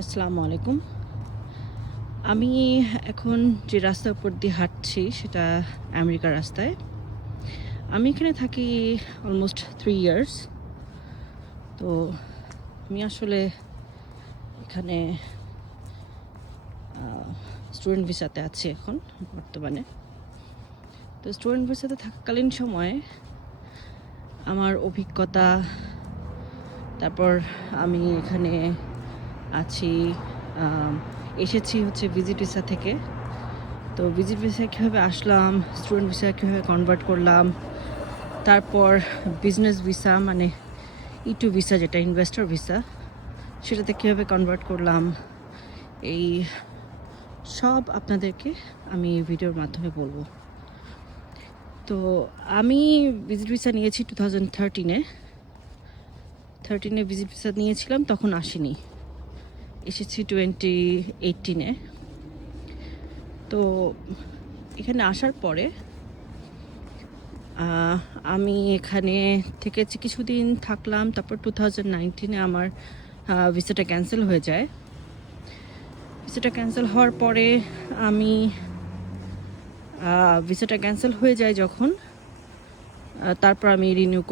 আসসালামু আলাইকুম। আমি এখন যে রাস্তার উপর দিয়ে হাঁটছি সেটা আমেরিকার রাস্তায়। আমি এখানে থাকি অলমোস্ট 3 ইয়ার্স। তো আমি আসলে এখানে স্টুডেন্ট ভিসাতে আছি এখন বর্তমানে। তো স্টুডেন্ট ভিসাতে থাকাকালীন সময়ে আমার অভিজ্ঞতা, তারপর আমি এখানে আছি, এসেছি হচ্ছে ভিজিট ভিসা থেকে। তো ভিজিট ভিসায় কীভাবে আসলাম, স্টুডেন্ট ভিসা কীভাবে কনভার্ট করলাম, তারপর বিজনেস ভিসা মানে E2 ভিসা যেটা ইনভেস্টর ভিসা, সেটাতে কীভাবে কনভার্ট করলাম, এই সব আপনাদেরকে আমি ভিডিওর মাধ্যমে বলবো। তো আমি ভিজিট ভিসা নিয়েছি 2013-এ ভিজিট ভিসা নিয়েছিলাম, তখন আসিনি, এসেছি 2018-এ। তো এখানে আসার পরে আমি এখানে থেকেছি কিছুদিন থাকলাম। তারপর 2019-এ আমার ভিসাটা ক্যান্সেল হয়ে যায়। ভিসাটা ক্যান্সেল হওয়ার পরে আমি ভিসাটা ক্যান্সেল হয়ে যায় যখন, তারপর আমি রিনিউ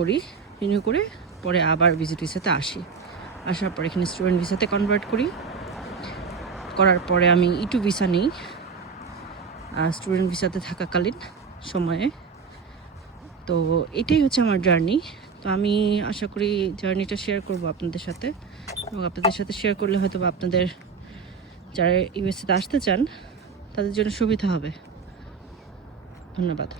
করে পরে আবার ভিজিট ভিসাতে আসি। আসার পরে এখানে স্টুডেন্ট ভিসাতে কনভার্ট করার পরে আমি E2 ভিসা নিই স্টুডেন্ট ভিসাতে থাকাকালীন সময়ে। তো এটাই হচ্ছে আমার জার্নি। তো আমি আশা করি জার্নিটা শেয়ার করব আপনাদের সাথে, এবং আপনাদের সাথে শেয়ার করলে হয়তো বা আপনাদের যারা ইউএসএতে আসতে চান তাদের জন্য সুবিধা হবে। ধন্যবাদ।